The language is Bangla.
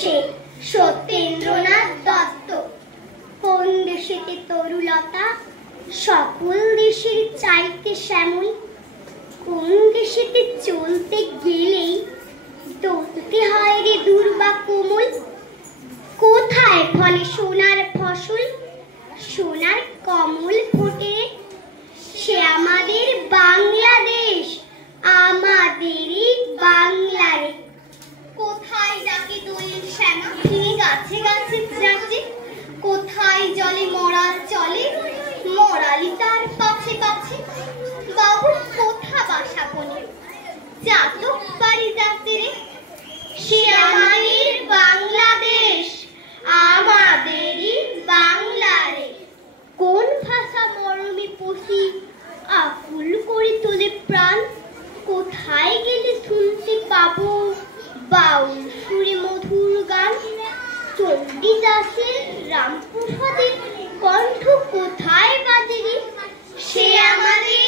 দেশে সত্যেন্দ্রনাথ দত্ত। কোন দেশেতে তরুলতা সকল দেশের চাইতে শ্যামল। কোন দেশেতে চলতে গেলেই দৌড়তে হয় রে দুর্বা কোমল। কোথায় ফলে সোনার ফসল, সোনার কমল ফোটে, সে আমাদের বাংলাদেশ, আমাদেরই বাংলারে। কোথায় ডাকে দোয়েল শ্যামা ফিরে গাছে গাছে যাচ্ছে, কোথায় জলে মরাল চলে মরালি তার পাছে পাছে। বাবু কোথা বাসা কোনে চাতক বাড়ি যাচ্ছে রে, সে আমাদের বাংলাদেশ, আমাদেরই বাংলারে। কোন ভাষা মরমে পশি আকুল করে তোলে প্রাণ, কোথায় গেলে শুনতে পাবো বাউল সুরে মধুর গান। চণ্ডীদাসের রামপ্রসাদের কণ্ঠ কোথায় বাজে রে, সে আমাদের